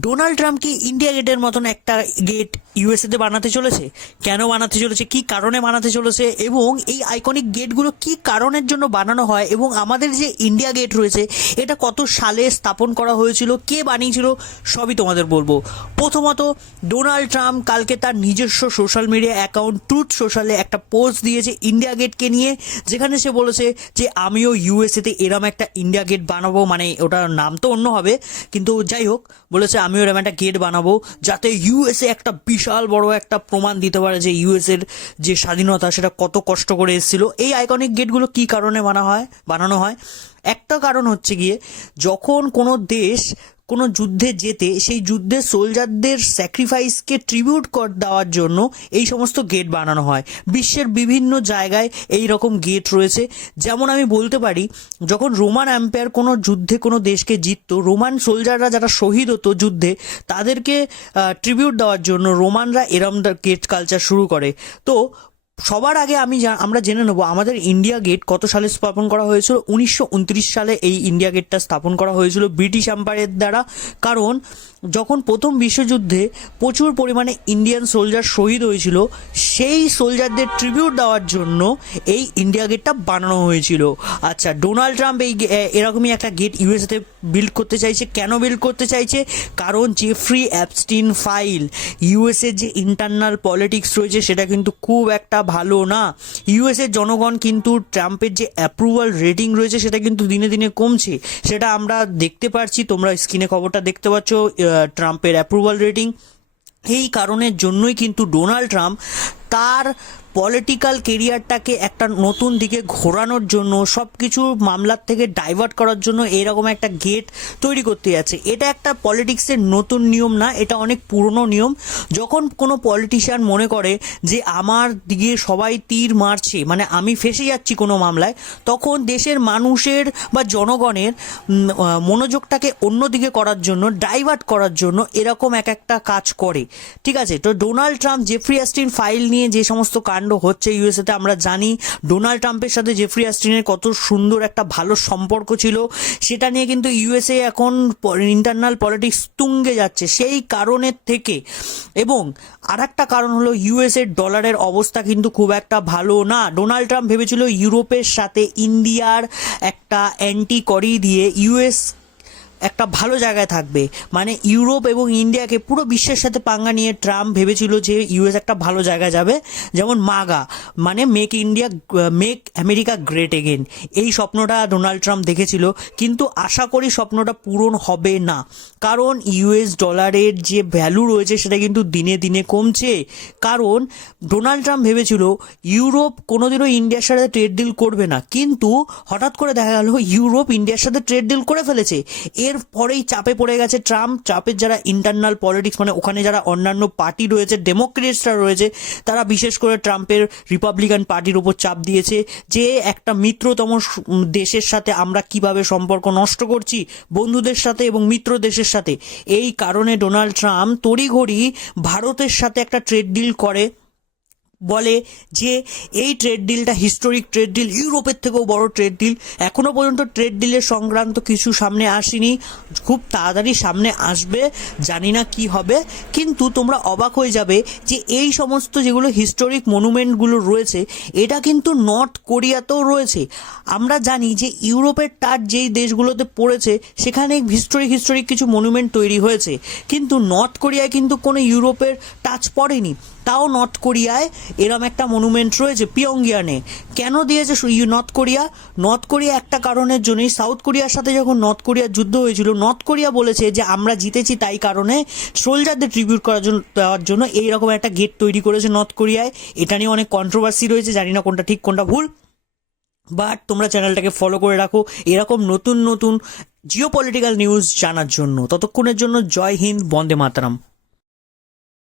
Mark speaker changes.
Speaker 1: Donald Trump কি India গেটের মতন একটা গেট ইউএসএতে বানাতে চলেছে? কেন বানাতে চলেছে? কি কারণে বানাতে চলেছে? এবং এই আইকনিক গেটগুলো কি কারণের জন্য বানানো হয়? এবং আমাদের যে ইন্ডিয়া গেট রয়েছে, এটা কত সালে স্থাপন করা হয়েছিল? কে বানিয়েছিল? সবই তোমাদের বলব। প্রথমত, ডোনাল্ড ট্রাম্প কালকে তার নিজস্ব সোশ্যাল মিডিয়া অ্যাকাউন্ট ট্রুথ সোশ্যালে একটা পোস্ট দিয়েছে ইন্ডিয়া গেটকে নিয়ে, যেখানে সে বলেছে যে, আমিও ইউএসএতে এরম একটা ইন্ডিয়া গেট বানাবো। মানে ওটার নাম তো অন্য হবে। কিন্তু যাই হোক, বলেছে আমিও ওরকম একটা গেট বানাবো যাতে ইউএসএ একটা বিশাল বড় একটা প্রমাণ দিতে পারে যে ইউএসএর যে স্বাধীনতা, সেটা কত কষ্ট করে এসেছিল। এই আইকনিক গেটগুলো কি কারণে বানা হয়, বানানো হয়? একটা কারণ হচ্ছে গিয়ে, যখন কোনো দেশ কোনো যুদ্ধে যেতে সেই যুদ্ধের সোলজারদের স্যাক্রিফাইসকে ট্রিবিউট কর, দেওয়ার জন্য এই সমস্ত গেট বানানো হয়। বিশ্বের বিভিন্ন জায়গায় এই রকম গেট রয়েছে। যেমন আমি বলতে পারি, যখন রোমান অ্যাম্পায়ার কোনো যুদ্ধে কোনো দেশকে জিততো রোমান সোলজাররা যারা শহীদ হতো যুদ্ধে, তাদেরকে ট্রিবিউট দেওয়ার জন্য রোমানরা এরম গেট কালচার শুরু করে। তো সবার আগে আমি আমরা জেনে নেব, আমাদের ইন্ডিয়া গেট কত সালে স্থাপন করা হয়েছিল? উনিশশো উনত্রিশ সালে এই ইন্ডিয়া গেটটা স্থাপন করা হয়েছিল ব্রিটিশ এম্পায়ারের দ্বারা। কারণ, যখন প্রথম বিশ্বযুদ্ধে প্রচুর পরিমাণে ইন্ডিয়ান সোলজার শহীদ হয়েছিল, সেই সোলজারদের ট্রিবিউট দেওয়ার জন্য এই ইন্ডিয়া গেটটা বানানো হয়েছিল। আচ্ছা ডোনাল্ড ট্রাম্প এই এরকমই একটা গেট ইউএসএতে বিল্ড করতে চাইছে, কেন বিল্ড করতে চাইছে? কারণ জেফ্রি অ্যাপস্টিন ফাইল ইউএসএ যে ইন্টারনাল পলিটিক্স রয়েছে, সেটা কিন্তু খুব একটা ভালো না। ইউএসএর জনগণ কিন্তু ট্রাম্পের যে অ্যাপ্রুভাল রেটিং রয়েছে, সেটা কিন্তু দিনে দিনে কমছে। সেটা আমরা দেখতে পারছি, তোমরা স্ক্রিনে খবরটা দেখতে পাচ্ছ ট্রাম্পের অ্যাপ্রুভাল রেটিং এই কারণের জন্যই কিন্তু ডোনাল্ড ট্রাম্প তার পলিটিক্যাল কেরিয়ারটাকে একটা নতুন দিকে ঘোরানোর জন্য সব কিছু মামলার থেকে ডাইভার্ট করার জন্য এরকম একটা গেট তৈরি করতে যাচ্ছে। এটা একটা পলিটিক্সের নতুন নিয়ম না, এটা অনেক পুরনো নিয়ম। যখন কোনো পলিটিশিয়ান মনে করে যে আমার দিকে সবাই তীর মারছে মানে আমি ফেসে যাচ্ছি কোনো মামলায়, তখন দেশের মানুষের বা জনগণের মনোযোগটাকে অন্যদিকে করার জন্য ডাইভার্ট করার জন্য এরকম এক একটা কাজ করে। ঠিক আছে? তো Donald Trump Jeffrey Epstein file নিয়ে যে সমস্ত কাণ্ড হচ্ছে ইউএসএতে আমরা জানি ডোনাল্ড ট্রাম্পের সাথে জেফ্রি অ্যাস্টিনের কত সুন্দর একটা ভালো সম্পর্ক ছিল। সেটা নিয়ে কিন্তু ইউএসএ এখন ইন্টারনাল পলিটিক্স তুঙ্গে যাচ্ছে সেই কারণের থেকে। এবং আর একটা কারণ হলো ইউএসএর ডলারের অবস্থা কিন্তু খুব একটা ভালো না। ডোনাল্ড ট্রাম্প ভেবেছিল ইউরোপের সাথে ইন্ডিয়ার একটা অ্যান্টি করি দিয়ে ইউএস একটা ভালো জায়গায় থাকবে। মানে ইউরোপ এবং ইন্ডিয়াকে পুরো বিশ্বের সাথে পাঙ্গা নিয়ে ট্রাম্প ভেবেছিল যে ইউএস একটা ভালো জায়গায় যাবে, যেমন মাগা। মানে make India make America great again এই স্বপ্নটা ডোনাল্ড ট্রাম্প দেখেছিল, কিন্তু আশা করি স্বপ্নটা পূরণ হবে না। কারণ ইউএস ডলারের যে ভ্যালু রয়েছে, সেটা কিন্তু দিনে দিনে কমছে। কারণ ডোনাল্ড ট্রাম্প ভেবেছিল, ইউরোপ কোনোদিনও ইন্ডিয়ার সাথে ট্রেড ডিল করবে না। কিন্তু হঠাৎ করে দেখা গেল, ইউরোপ ইন্ডিয়ার সাথে ট্রেড ডিল করে ফেলেছে। এর পরেই চাপে পড়ে গেছে ট্রাম্প ট্রাম্পের যারা ইন্টারনাল পলিটিক্স মানে ওখানে যারা অন্যান্য পার্টি রয়েছে ডেমোক্রেটসরা রয়েছে, তারা বিশেষ করে ট্রাম্পের রিপাবলিকান পার্টির উপর চাপ দিয়েছে যে একটা মিত্রতম দেশের সাথে আমরা কীভাবে সম্পর্ক নষ্ট করছি, বন্ধুদের সাথে এবং মিত্র দেশের সাথে। এই কারণে ডোনাল্ড ট্রাম্প তড়িঘড়ি ভারতের সাথে একটা ট্রেড ডিল করে। বলে যে এই ট্রেড ডিলটা হিস্টোরিক ট্রেড ডিল ইউরোপের থেকেও বড় ট্রেড ডিল এখনও পর্যন্ত ট্রেড ডিলের সংক্রান্ত কিছু সামনে আসেনি। খুব তাড়াতাড়ি সামনে আসবে, জানি না কি হবে। কিন্তু তোমরা অবাক হয়ে যাবে যে এই সমস্ত যেগুলো হিস্টোরিক মনুমেন্টগুলো রয়েছে, এটা কিন্তু নর্থ কোরিয়াতেও রয়েছে। আমরা জানি যে ইউরোপের টাচ যেই দেশগুলোতে পড়েছে, সেখানে হিস্টোরিক হিস্টোরিক কিছু মনুমেন্ট তৈরি হয়েছে। কিন্তু নর্থ কোরিয়ায় কিন্তু কোনো ইউরোপের টাচ পড়েনি। তাও নর্থ কোরিয়ায় এরম একটা মনুমেন্ট রয়েছে পিয়ংয়ানে কেন দিয়েছে নর্থ কোরিয়া? নর্থ কোরিয়া একটা কারণের জন্যই সাউথ কোরিয়ার সাথে যখন নর্থ কোরিয়ার যুদ্ধ হয়েছিল, নর্থ কোরিয়া বলেছে যে আমরা জিতেছি তাই কারণে সোলজারদের ট্রিবিউট করার জন্য দেওয়ার জন্য এইরকম একটা গেট তৈরি করেছে নর্থ কোরিয়ায়। এটা নিয়ে অনেক কন্ট্রোভার্সি রয়েছে, জানি না কোনটা ঠিক, কোনটা ভুল। বাট তোমরা চ্যানেলটাকে ফলো করে রাখো, এরকম নতুন নতুন জিও পলিটিক্যাল নিউজ জানার জন্য। ততক্ষণের জন্য জয় হিন্দ, বন্দে মাতারাম।